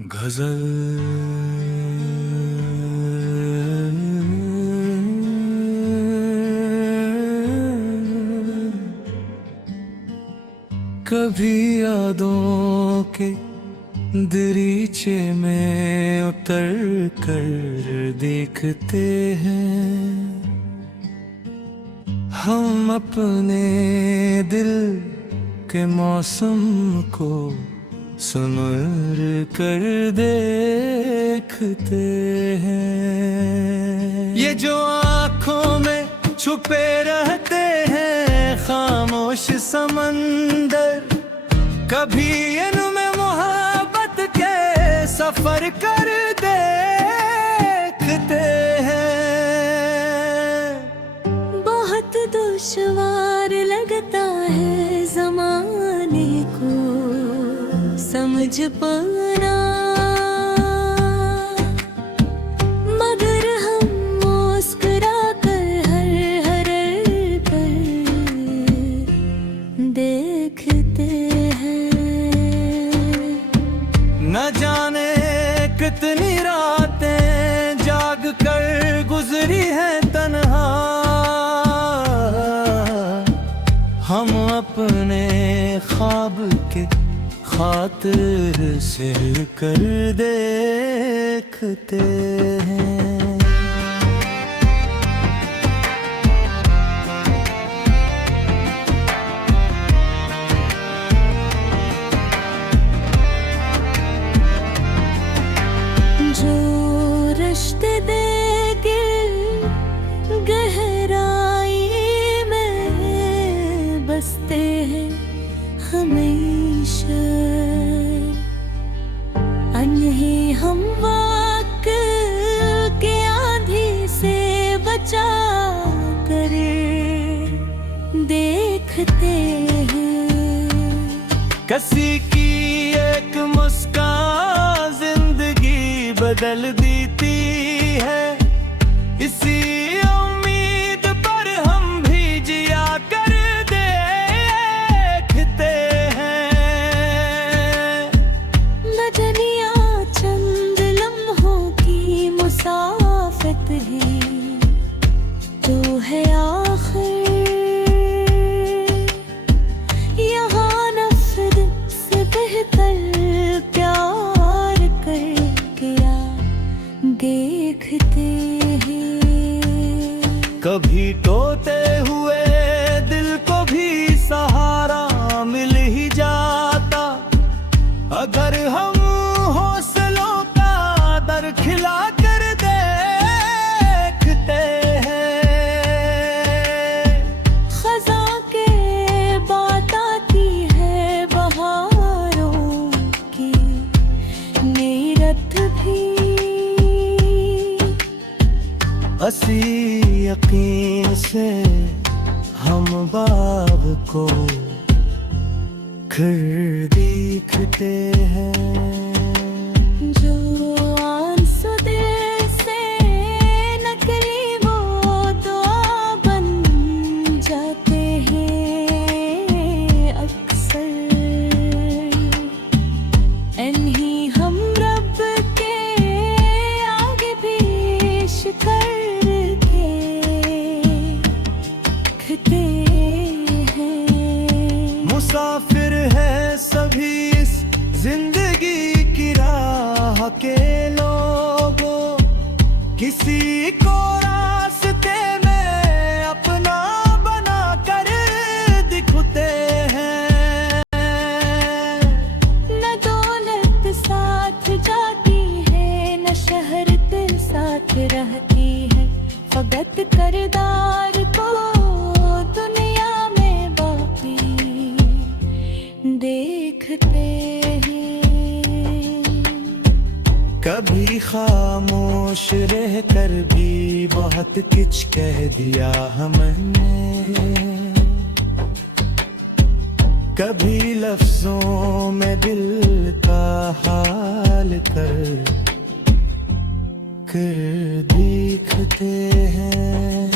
गजल कभी यादों के दरीचे में उतर कर देखते हैं हम अपने दिल के मौसम को समर कर देखते हैं। ये जो आँखों में छुपे रहते हैं खामोश समंदर, कभी इनमें मोहब्बत के सफर कर देखते हैं। बहुत दुश्वार लगता है ज़माने को समझ पाना, मगर हम मुस्कुरा कर हर पल देखते हैं। न जाने कितनी रातें जाग कर गुजरी हैं तन्हा, हम अपने ख्वाब के खातिर से कर देखते हैं। जो रिश्ते देंगे गहराई में बसते हैं हमेशा, अनही हम वक्त के आंधी से बचा कर देखते हैं। किसी की एक मुस्कान जिंदगी बदल देती है, इसी उम्मीद पर हम भी जिया कर देखते हैं। नजरिया चंद लम्हों की मुसाफत है, तो है आखिर यहाँ नफरत से बेहतर प्यार करके देखते हैं। कभी टोते हुए दिल को भी सहारा मिल ही जाता, अगर हम हौसलों का दर खिला कर देखते हैं। खज़ां के बात आती है बहारों की नीरत भी, असी यकीन से हम बाग को खिर देखते हैं। जो आंसू दिल से नकली वो दुआ बन जाते हैं अक्सर, इन्हीं हम रब के आगे पेश करके देखते हैं। मुसाफिर है सभी इस जिंदगी की राह के लोगों, किसी को रास्ते में अपना बना कर दिखते हैं। न दौलत साथ जाती है न शहरत साथ रहती है, फकत करदार को दुनिया में बाकी देखते हैं। कभी खामोश रह कर भी बहुत कुछ कह दिया हमने, कभी लफ्जों में दिल का हाल कर देखते हैं।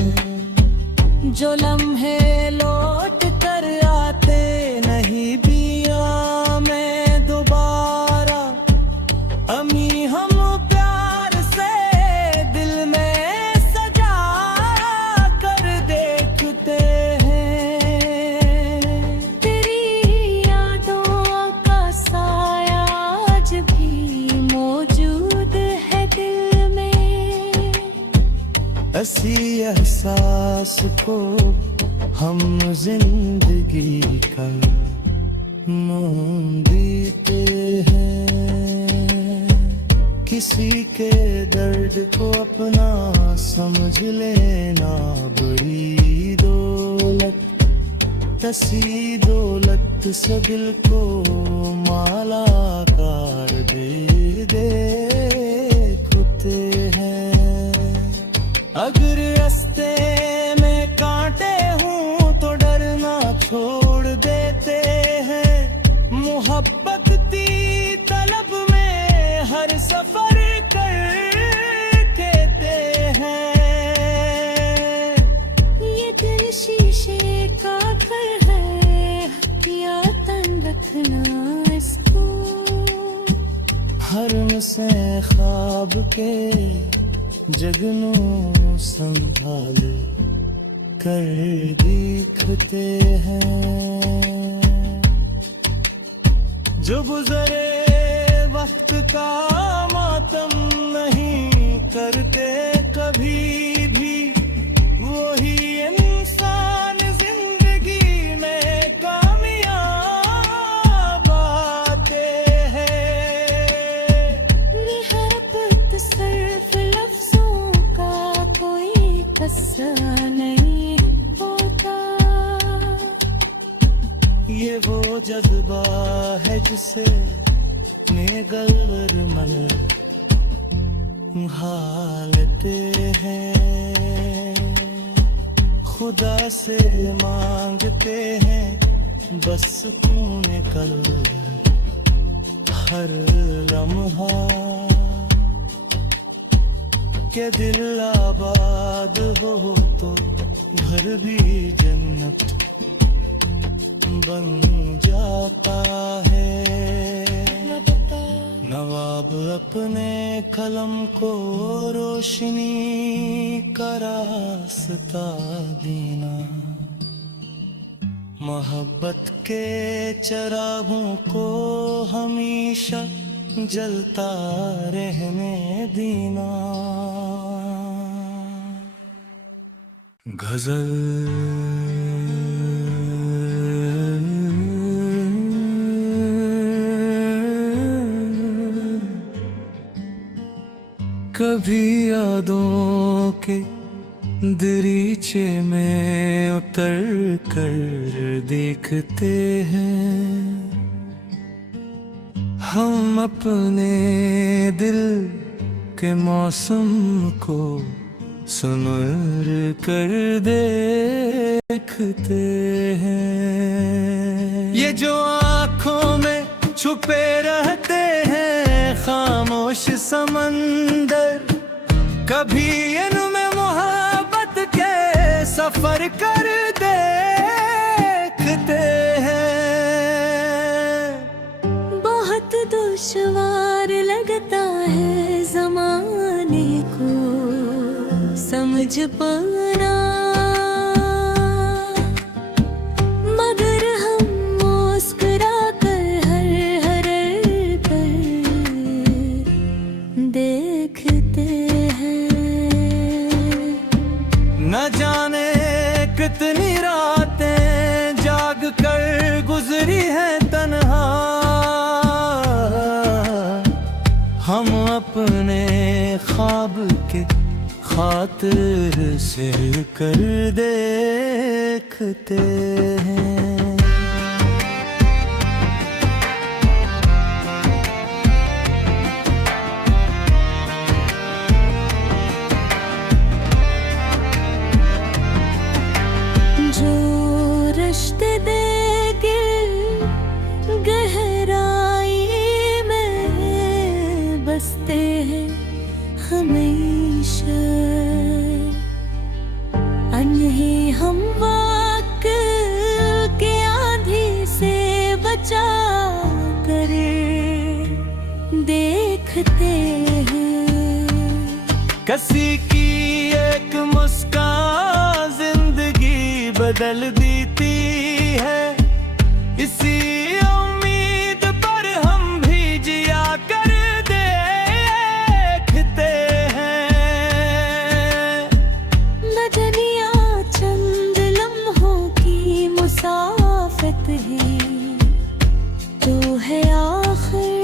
जो लम्हे लौट कर आते नहीं बिया में दोबारा, हमी हम प्यार से दिल में सजा कर देखते हैं। तेरी यादों का साया आज भी मौजूद है दिल में। ऐसी एहसास को हम जिंदगी का नाम देते हैं। किसी के दर्द को अपना समझ लेना बड़ी दौलत। ऐसी दौलत से दिल को माला कार दे देखते हैं। अगर रास्ते में कांटे हूँ तो डरना छोड़ देते हैं। मोहब्बत की तलब में हर सफर कर कहते हैं। ये दिल शीशे का घर है, या तन रखना इसको। हर से ख्वाब के जगनों संभाल कर देखते हैं। जो गुजरे वक्त का मातम नहीं करते कभी भी, वही इंसान जिंदगी में कामयाब आते हैं। निहरपत सिर्फ लफ्जों का कोई कस्सा नहीं होता। ये वो जज्बा है जिसे नेगलवर मल हालते हैं। खुदा से मांगते हैं बस तूने कल हर लम्हा के दिल आबाद हो तो घर भी जन्नत बन जाता है। नवाब अपने कलम को रोशनी का रास्ता देना। मोहब्बत के चिरागों को हमेशा जलता रहने देना। कभी यादों के दरीचे में उतर कर देखते हैं। हम अपने दिल के मौसम को समर कर देखते हैं। ये जो आँखों में छुपे रहते हैं खामोश समंदर, कभी इनमें मोहब्बत के सफर कर देखते हैं। बहुत दुश्वार लगता है ज़माने को समझ पाना, मगर हम मुस्कुरा कर हर पर देखते हैं। न जाने कितनी रातें जाग कर गुजरी हैं तन्हा, हम अपने ख्वाब के खातिर से कर देखते हैं। जो रिश्ते देंगे गहराई में बसते हैं हमेशा, अनही हम वक्त के आंधी से बचा करे देख देखते हैं। किसी की एक मुस्कान जिंदगी बदल देती है, इसी उम्मीद पर हम भी जिया कर देखते हैं। नजरिया चंद लम्हों की मुसाफत है, तो है आखिर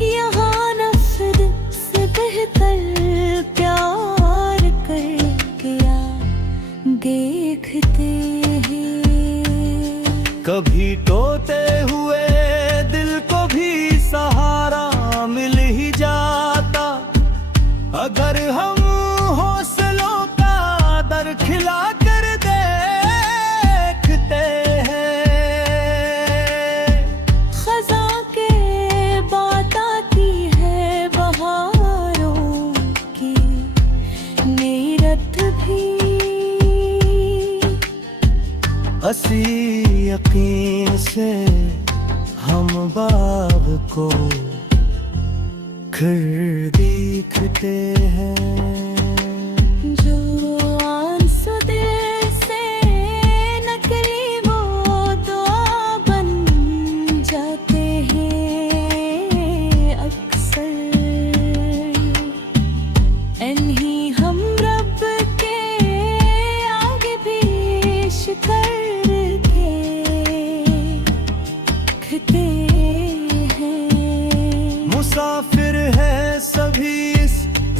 यहाँ नफरत से बेहतर प्यार करके देखते हैं। कभी टूटे हुए दिल को भी सहारा मिल ही जाता, अगर हम हौसलों का दर खिला कर देखते हैं। खज़ा के बात आती है बहारों की नीरत भी, असी यकीन से हम बाग को खिर देखते हैं। जो आंसू दिल से नकली वो दुआ बन जाते हैं अक्सर। इन्हीं हम रब के आगे पेश करके देखते हैं। मुसाफिर है सभी इस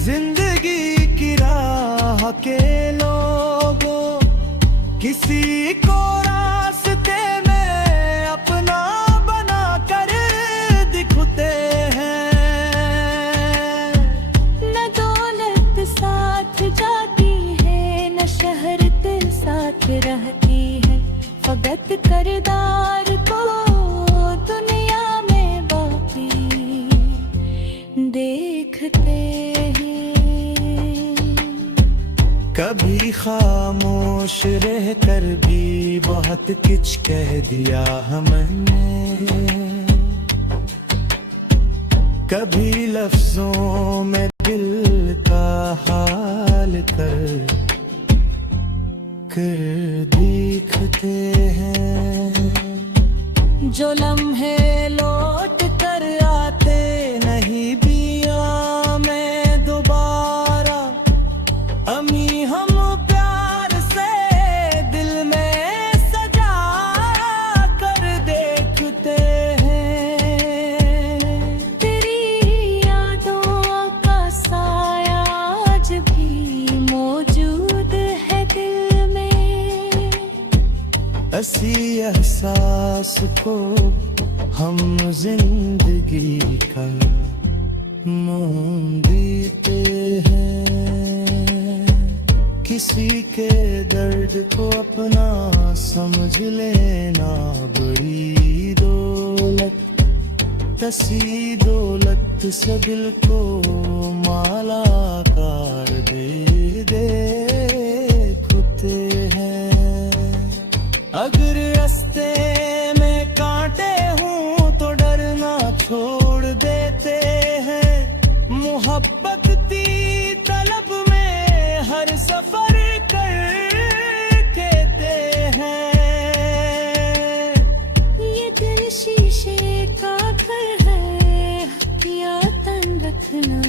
जिंदगी की राह के लोगों, किसी को रास्ते में अपना बना कर दिखते हैं। न दौलत साथ जाती है, न शहरत साथ रहती है, फकत करदार को दुनिया में बाकी देखते हैं। कभी खामोश रह कर भी बहुत कुछ कह दिया हमने, कभी लफ्जों में दिल का हाल कर देखते हैं। जो लम्हे लौट कर आते नहीं बिया में दोबारा, अमी हम प्यार से दिल में सजा कर देखते हैं। तेरी यादों का साया आज भी मौजूद है दिल में, असी एहसास को हम जिंदगी का मोह देते हैं। किसी के दर्द को अपना समझ लेना बड़ी दौलत, तसी दौलत से दिल को माला कार दे देखते हैं। अगर रास्ते में कांटे हूँ तो डरना छोड़ देते हैं। मोहब्बत की तलब में हर सफर कर कहते हैं। ये दिल शीशे का घर है, या तन रखना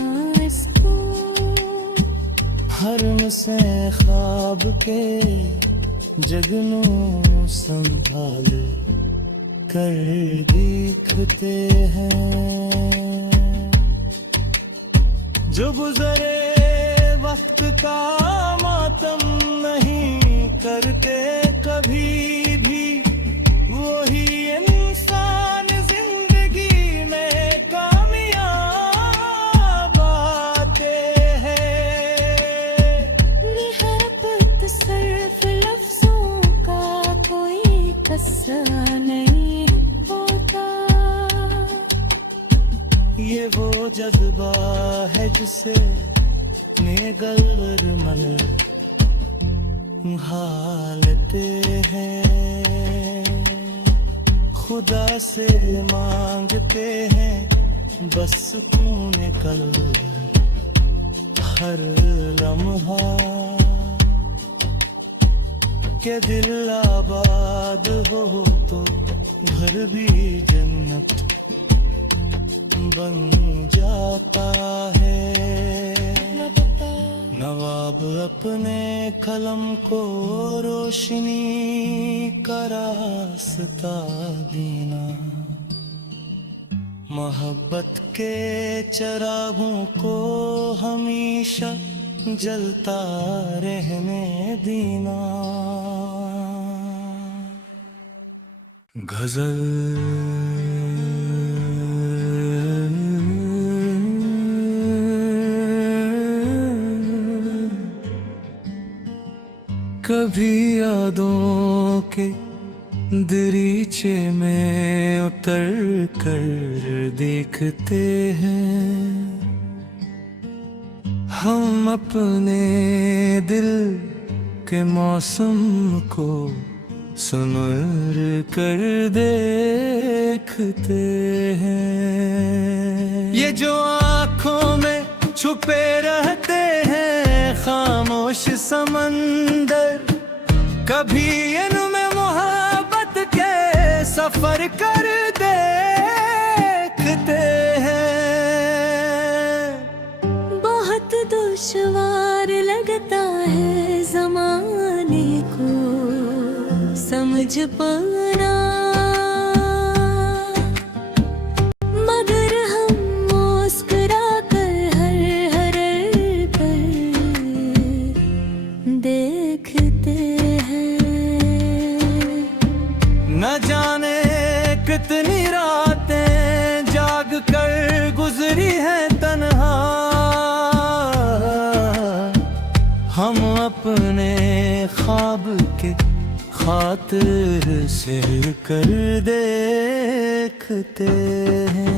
इसको, हरम से ख्वाब के जगनों संभाल कर देखते हैं। जो गुजरे वक्त का मातम नहीं करते कभी भी, वही इंसान जिंदगी में कामयाब आते हैं। निहरपत सिर्फ लफ्जों का कोई कस्सा नहीं होता, ये वो जज्बा है जिसे नेगलर मल हालते हैं। खुदा से मांगते हैं बस सुकून कल हर लम्हा के दिल आबाद हो तो घर भी जन्नत बन जाता है। नवाब अपने कलम को रोशनी का रास्ता देना, मोहब्बत के चरागों को हमेशा जलता रहने देना। कभी यादों के दरीचे में उतर कर देखते हैं हम अपने दिल के मौसम को समर कर देखते हैं। ये जो आँखों में छुपे रहते हैं खामोश समंदर, कभी इनमें मोहब्बत के सफर कर देखते हैं। बहुत दुश्वार लगता है ज़माने को समझ पाना, मगर हम मुस्कुरा कर हर पर देखते हैं। न जाने कितनी रातें जाग कर गुजरी हैं तन्हा, हम अपने ख्वाब के खातिर से कर देखते हैं।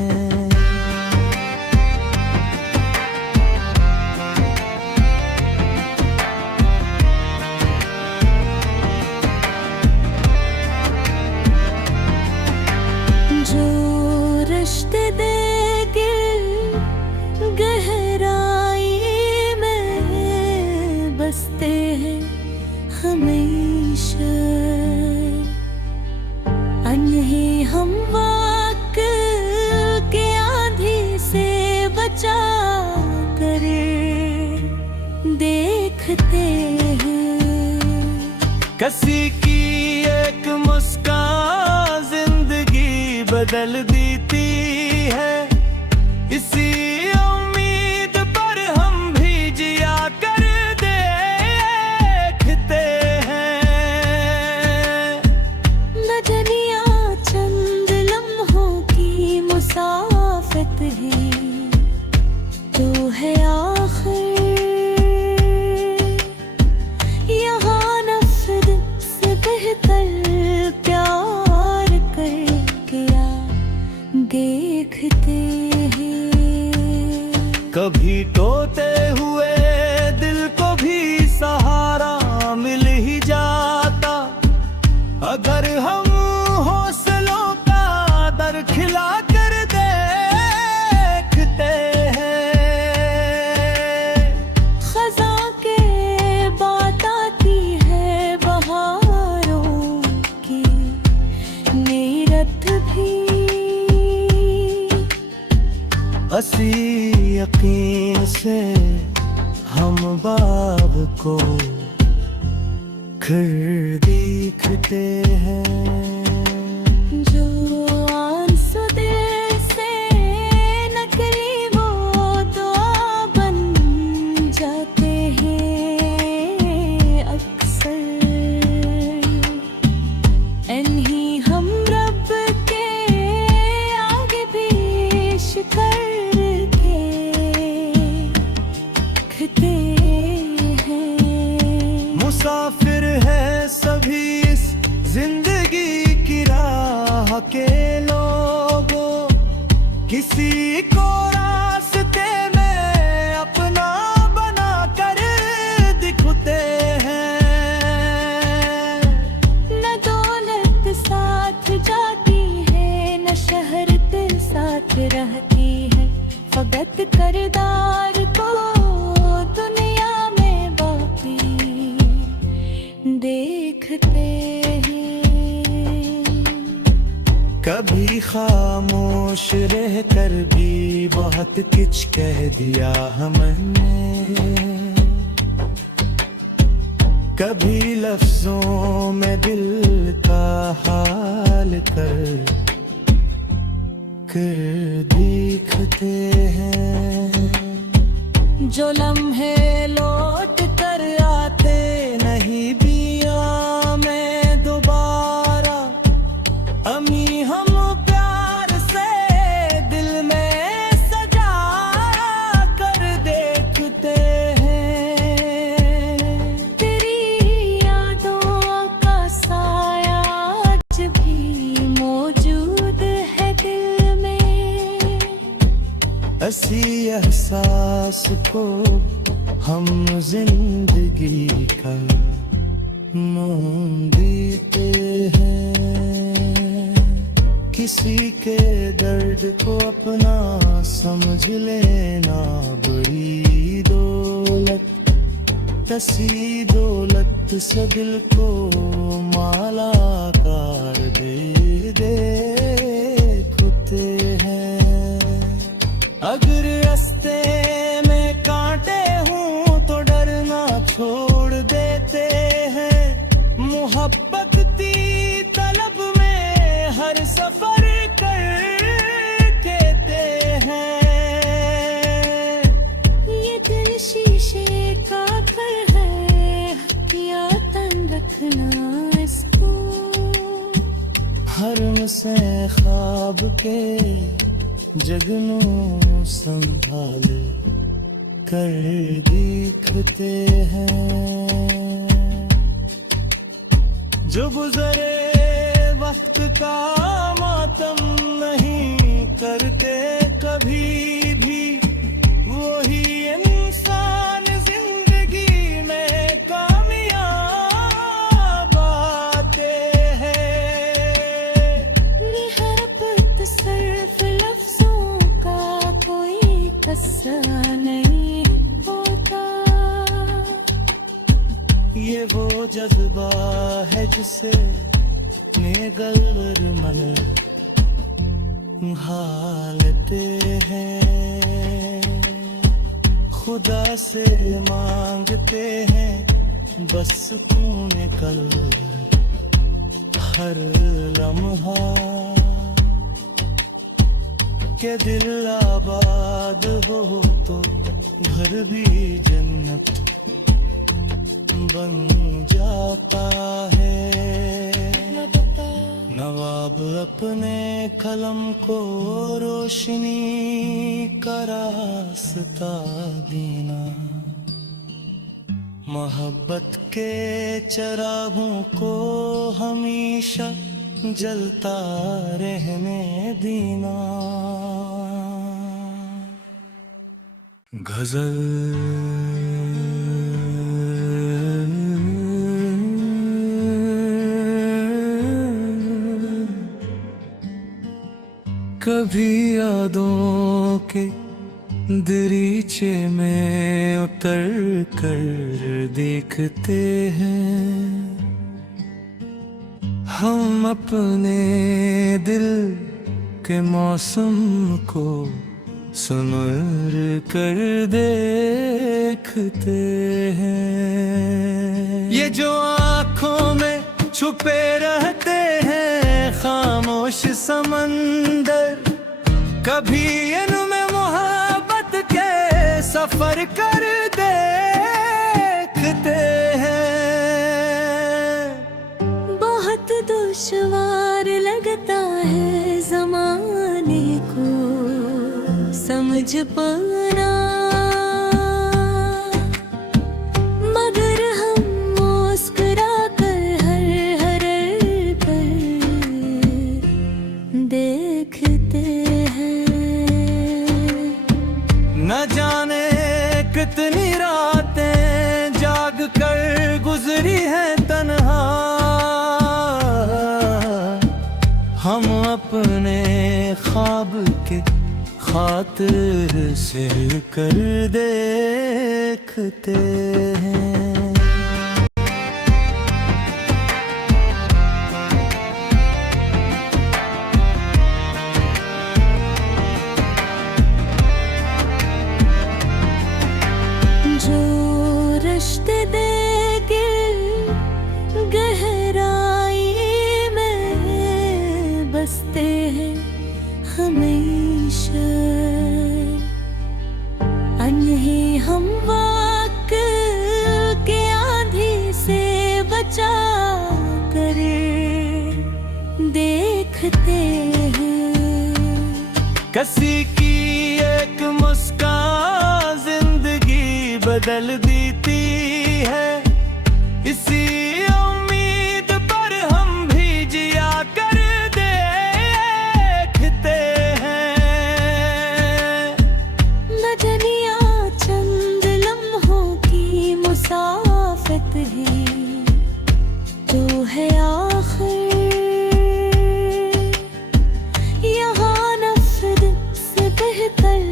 जो रिश्ते देंगे गहराई में बसते हैं हमेशा, अनही हम वाक के आंधी से बचा कर देखते हैं। किसी की एक मुस्कान जिंदगी बदल देती है, इसी उम्मीद पर हम भी जिया कर देखते हैं। नजरिया चंद लम्हों की मुसाफत है तो है आखिर, यहाँ नफरत से बेहतर प्यार करके देखते हैं। कभी टोते हुए दिल को भी सहारा मिल ही जाता, अगर हम हौसलों का दर खिला कर देखते हैं। खज़ां के बात आती है बहारों की नीरत भी, असी यकीन से हम बाब को खिर देखते हैं। जो आंसू दिल से नकली वो दुआ बन जाते हैं अक्सर, इन्हीं हम रब के आगे पेश करके देखते हैं। मुसाफिर है सभी इस जिंदगी की राह के लोगों, किसी को रास्ते में अपना बना कर दिखते हैं। न दौलत साथ जाती बाकी है फकत करदार को दुनिया में बाकी देखते हैं। कभी खामोश रह कर भी बहुत कुछ कह दिया हमने, कभी लफ्जों में दिल का हाल कर देखते हैं। जो लम्हे लौट कर आते नहीं दिया मैं दोबारा, अमी हम प्यार से दिल में सजा कर देखते हैं। तेरी यादों का साया आज भी मौजूद है दिल में। ऐसी एहसास को हम जिंदगी का नाम देते हैं। किसी के दर्द को अपना समझ लेना बड़ी दौलत, ऐसी दौलत से दिल को माला कार दे देखते हैं। अगर रास्ते में कांटे हूँ तो डरना छोड़ देते हैं। मोहब्बत की तलब में हर सफर कर देते हैं। ये दिल शीशे का घर है, किया तन रखना इसको। हर से ख्वाब के जगनों संभाल कर देखते हैं। जो गुजरे वक्त का मातम नहीं करते कभी भी, वही इंसान जिंदगी में कामयाब आते हैं। निहरपत सिर्फ लफ्जों का कोई कस्सा नहीं होता। ये वो जज्बा है जिसे नेगलर मल हालते हैं। खुदा से मांगते हैं बस सुकून कल हर लम्हा, के दिल आबाद हो तो घर भी जन्नत बन जाता है। नवाब अपने कलम को रोशनी का रास्ता देना, मोहब्बत के चिरागों को हमेशा जलता रहने देना। गजल कभी यादों के दरीचे में उतर कर देखते हैं। हम अपने दिल के मौसम को समर कर देखते हैं। ये जो आँखों में छुपे रहते हैं खामोश समंदर, कभी इनमें मोहब्बत के सफर कर देखते हैं। बहुत दुश्वार लगता है ज़माने को समझ पाना, मगर हम मुस्कुरा कर हर पल देखते हैं। न जाने कितनी रातें जाग कर गुजरी है तन्हा, हम अपने ख्वाब के खातिर से कर देखते हैं। जो रिश्ते देंगे गहराई में बसते हैं हमेशा, अनही हम वक्त के आंधी से बचा करे देखते हैं। किसी की एक मुस्कान जिंदगी बदल देती है, इसी उम्मीद पर हम भी जिया कर देखते हैं। नजरिया चंद लम्हों की मुसाफत है, तो है आखिर यहाँ नफरत से बेहतर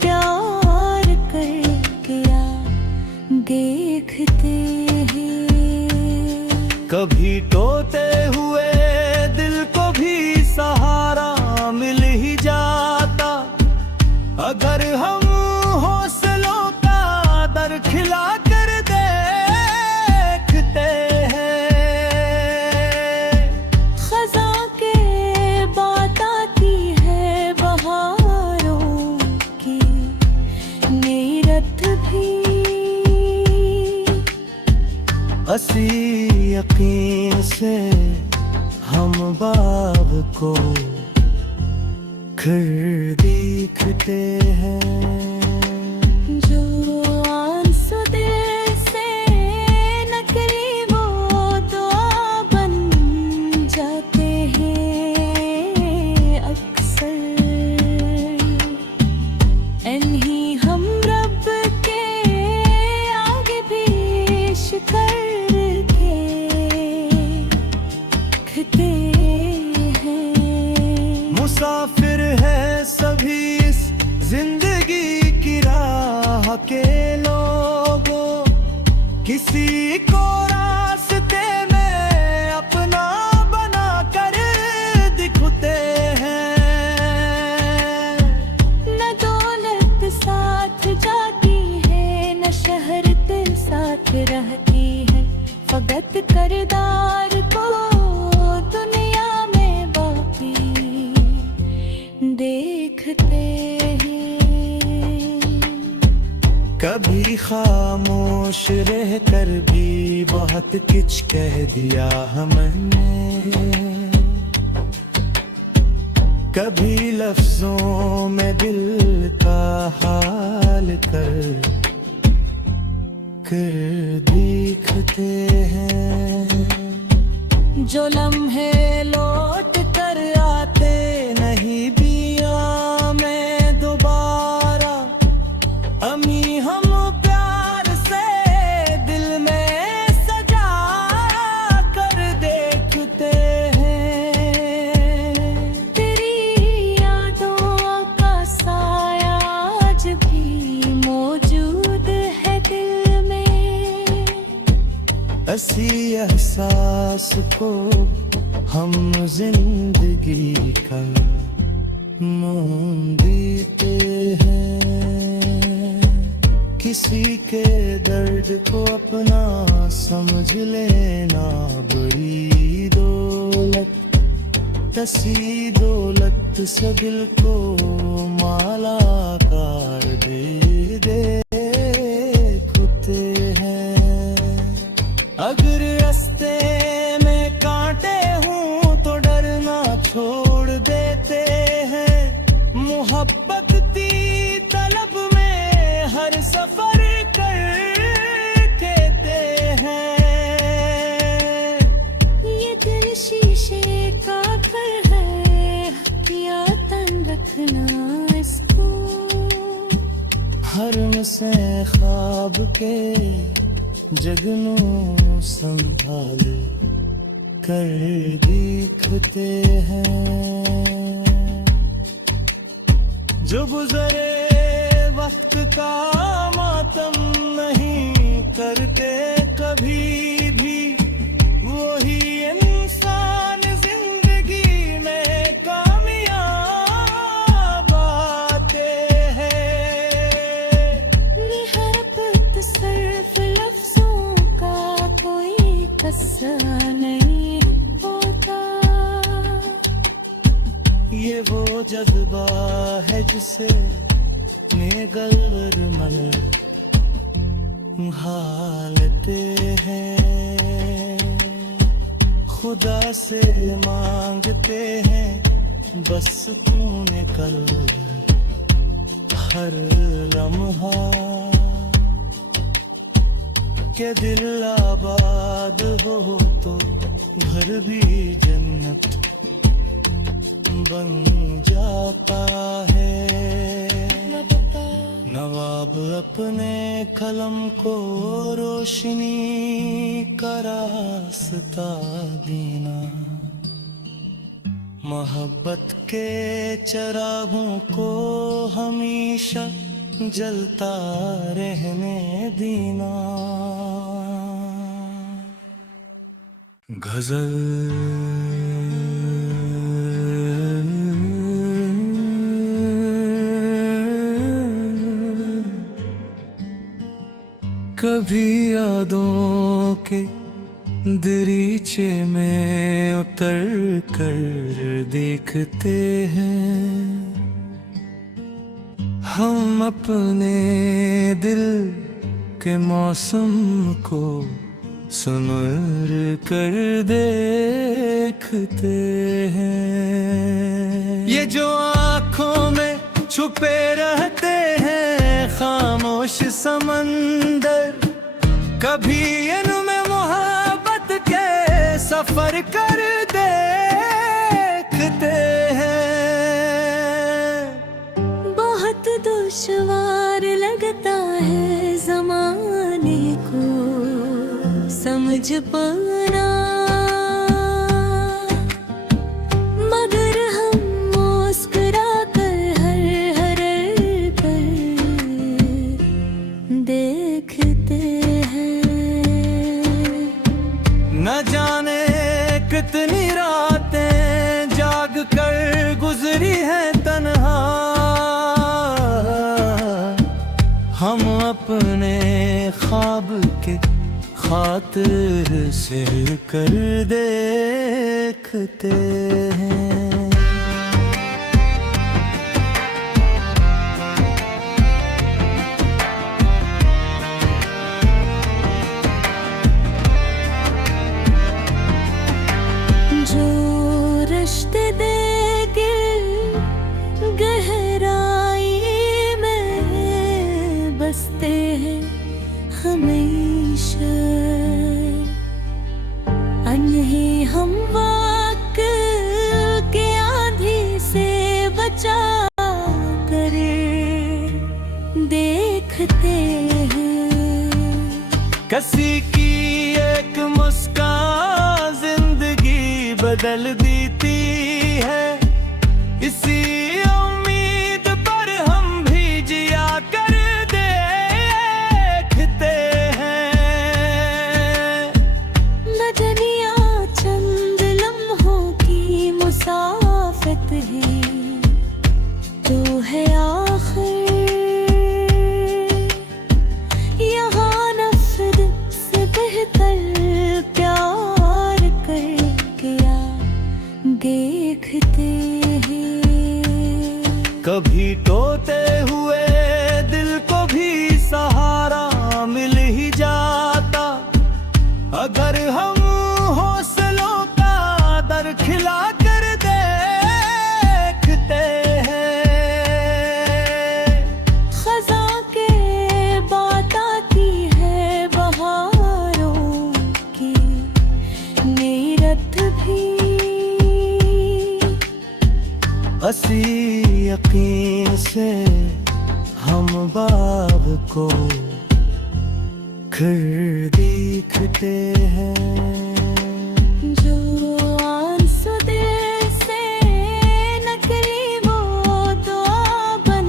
प्यार करके देखते हैं। कभी टूटे हुए दिल को भी सहारा मिल ही जाता, अगर हम हौसलों का दर खिला कर देखते हैं। खज़ा के बात आती है बहारों की नीरत भी, असी यकीन से हम बाग को खिड़ देखते हैं। जो आंसू दिल से नकली वो दुआ बन जाते हैं अक्सर, इन्हीं हम रब के आगे पेश करके देखते हैं। मुसाफिर है सभी इस जिंदगी की राह के लोगों, किसी को रास्ते में अपना बना कर दिखते हैं। न दौलत साथ जाती है, न शहरत साथ रहती है, फकत करदार को दुनिया में बाकी देखते हैं। कभी खामोश रह कर भी बहुत कुछ कह दिया हमने, कभी लफ्जों में दिल का हाल कर देखते हैं। जो लम्हे लौट कर आते नहीं दिया मैं दोबारा, अमी हम प्यार से दिल में सजा कर देखते हैं। तेरी यादों का साया आज भी मौजूद है दिल में, असी एहसास को हम जिंदगी का नाम देते हैं। किसी के दर्द को अपना समझ लेना बड़ी दौलत, तसी दौलत से दिल को माला कार दे देखते हैं। अगर रास्ते में कांटे हूँ तो डरना छोड़ देते हैं। मोहब्बत की तलब में हर सफर कर देते हैं। ये दिल शीशे का घर है, या तन रखना इसको, हर से ख्वाब के जगनों संभाल कर देखते हैं। जो गुजरे वक्त का मातम नहीं करते कभी भी, वही इंसान जिंदगी में कामयाब आते हैं। निहरपत सिर्फ लफ्जों का कोई कस्सा नहीं होता। ये वो जज्बा है जिसे नेगर मल हालते हैं, खुदा से मांगते हैं बस तूने कल हर लम्हा के दिल आबाद हो तो घर भी जन्नत बन जाता है। नवाब अपने कलम को रोशनी का रास्ता देना, मोहब्बत के चिरागों को हमेशा जलता रहने देना। गजल कभी यादों के दरीचे में उतर कर देखते हैं हम अपने दिल के मौसम को समर कर देखते हैं। ये जो आँखों में छुपे रहते हैं खामोश समंदर, कभी इनमें मोहब्बत के सफर कर देखते हैं। बहुत दुश्वार लगता है ज़माने को समझ पाना, मगर हम मुस्कुरा कर हर पल देखते हैं। न जाने कितनी रातें जाग कर गुजरी हैं तन्हा, हम अपने ख्वाब के खातिर से कर देखते हैं। जो रिश्ते देके गहराई में बसते हैं हमेशा, अनही हम वक्त के आंधी से बचा करे देखते हैं। किसी की एक मुस्कान जिंदगी बदल देती है, इसी उम्मीद पर हम भी जिया कर देखते हैं। नजरिया चंद लम्हों की मुसाफत है तो है आखिर, यहाँ नफरत से बेहतर प्यार करके देखते हैं। कभी टोते हुए दिल को भी सहारा मिल ही जाता, अगर हम हौसलों का दर खिला कर देखते हैं। खज़ां के बात आती है बहारों की नीरत भी, असी यकीन से हम बाग को खिर देखते हैं। जो आंसू दिल से नकली वो दुआ बन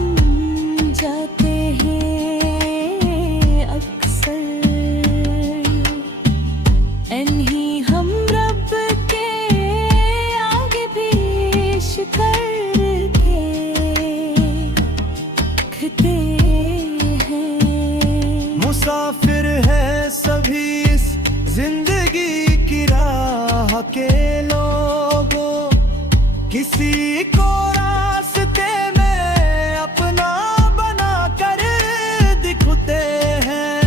जीते हैं। मुसाफिर है सभी इस जिंदगी की राह के लोगों, किसी को रास्ते में अपना बना कर दिखते हैं।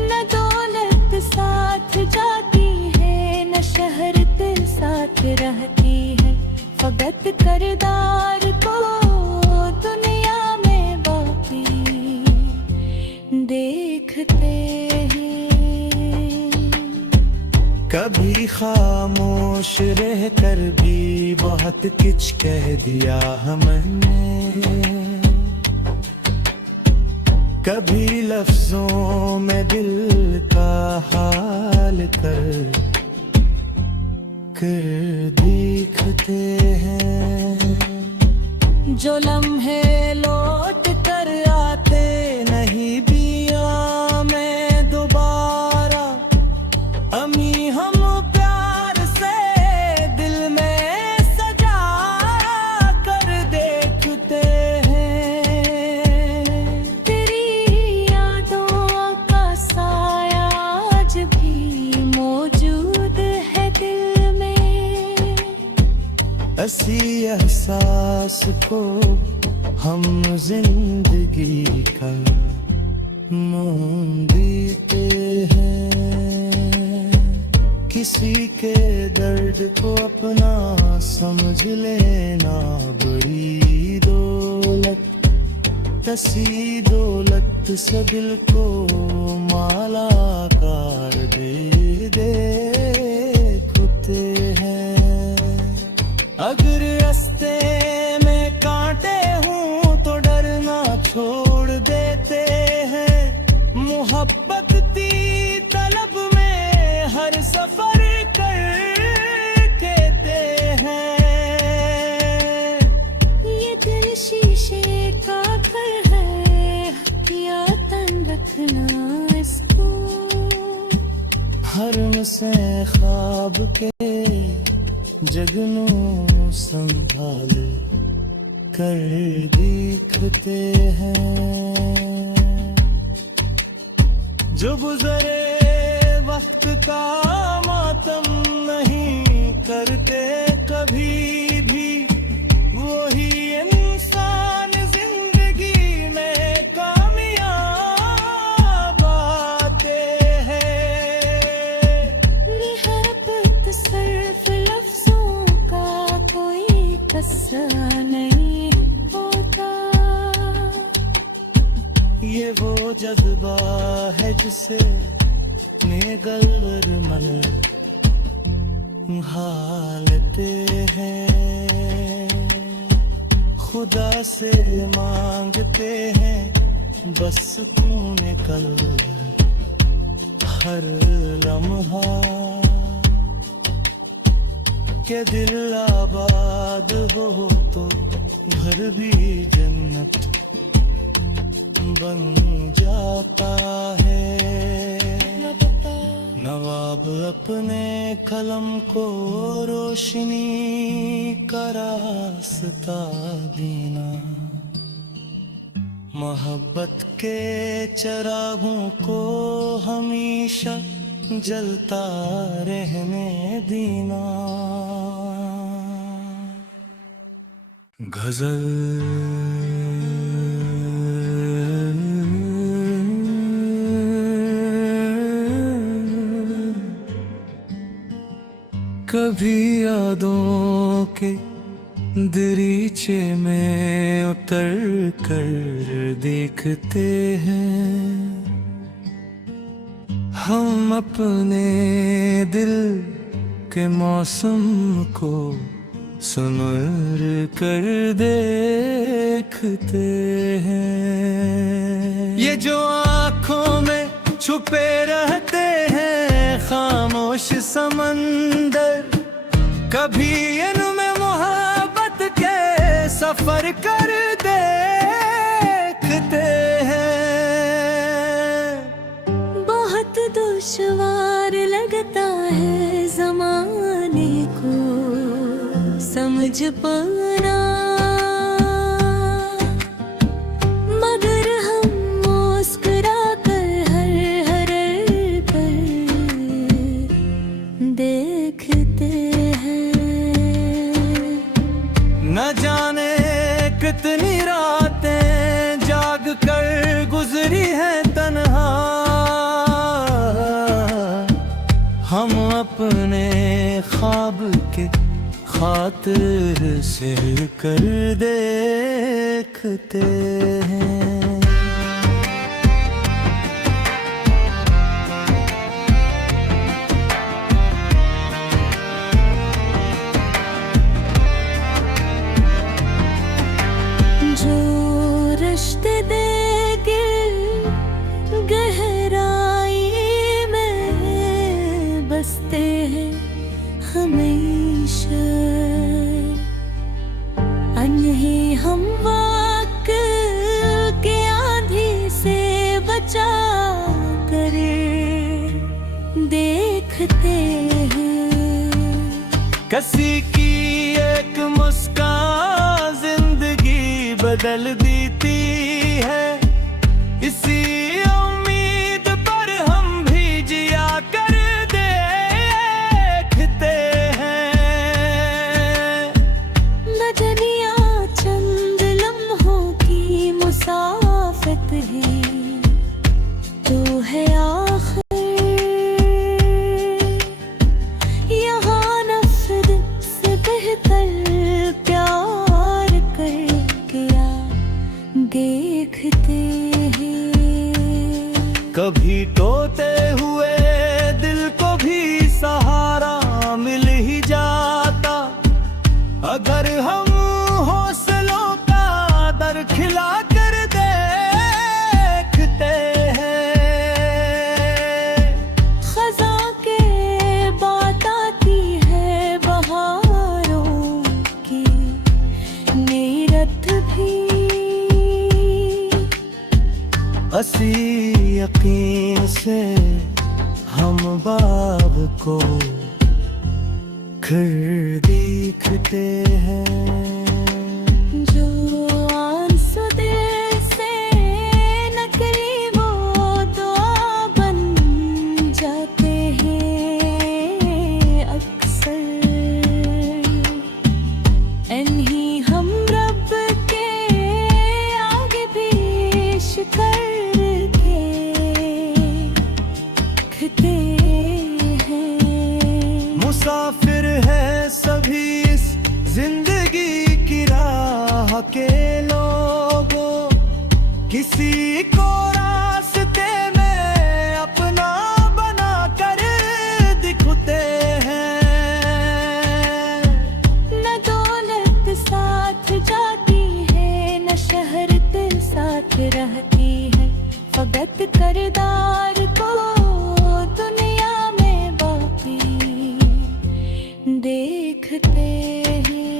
न दौलत साथ जाती है, न शहरत साथ रहती है, फकत करदार को दुनिया में बाकी देखते हैं। कभी खामोश रह कर भी बहुत कुछ कह दिया हमने, कभी लफ्जों में दिल का हाल कर दिखते हैं। जो लम्हे लौट कर आते नहीं बिया में दोबारा, अमी हम प्यार से दिल में सजा कर देखते हैं। तेरी यादों का साया आज भी मौजूद है दिल में। ऐसी एहसास को हम जिंदगी का मोल देते हैं। किसी के दर्द को अपना समझ लेना बड़ी दौलत, ऐसी दौलत से दिल को माला कार दे देखते हैं। अगर रास्ते में कांटे हों तो डरना छोड़ देते हैं। मोहब्बत की तलब में हर सफर कर देते हैं। ये दिल शीशे का घर है, या तन रखना इसको। हर से ख्वाब के जगनों संभाल कर दिखते हैं। जो गुजरे वक्त का मातम नहीं करते कभी भी, वही इंसान जिंदगी में कामयाब आते हैं। निहरपत सिर्फ लफ्जों का कोई कस्सा नहीं होता। ये वो जज्बा है जिसे नेगलर मल हालते हैं। खुदा से मांगते हैं बस तूने कल हर लम्हा के दिल आबाद हो तो घर भी जन्नत बन जाता है। नवाब अपने कलम को रोशनी का रास्ता देना, मोहब्बत के चिरागों को हमेशा जलता रहने देना। गजल कभी यादों के दरीचे में उतर कर देखते हैं। हम अपने दिल के मौसम को समर कर देखते हैं। ये जो आँखों में छुपे रहते हैं खामोश समंदर, कभी इनमें मोहब्बत के सफर कर देखते हैं। बहुत दुश्वार लगता है ज़माने को समझ पाना। कितनी रातें जाग कर गुजरी है तन्हा, हम अपने ख्वाब के खातिर से कर देखते हैं। जो रिश्ते देंगे गहराई में बसते हैं हमेशा, अनही हम वक्त के आंधी से बचा करे देखते हैं। किसी की एक मुस्कान जिंदगी बदल देती है, इसी उम्मीद पर हम भी जिया कर देखते हैं। नजरिया चंद लम्हों की मुसाफत है, तो है आखिर यहाँ नफरत से बेहतर प्यार करके देखते हैं। कभी टूटे हुए दिल को भी सहारा मिल ही जाता, अगर हम हौसलों का दर खिला कर देखते हैं। खज़ा के बात आती है बहारों की नीरत भी, असी यकीन से हम बाग को खिर देखते हैं। जो आंसू दिल से नकली वो दुआ बन जाते हैं अक्सर, इन्हीं हम रब के आगे पेश करके देखते हैं। मुसाफिर है सभी इस जिंदगी की राह के लोगों, किसी को रास्ते में अपना बना कर दिखते हैं। न दौलत साथ जाती है, न शहरत साथ रहती है, फकत करदार को दुनिया में बाकी देखते हैं।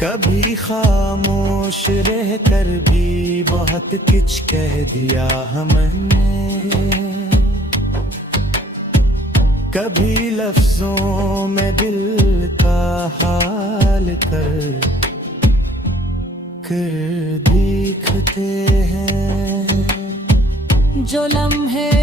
कभी खामोश रह कर भी बहुत कुछ कह दिया हमने, कभी लफ्जों में दिल का हाल कर देखते हैं। जो लम्हे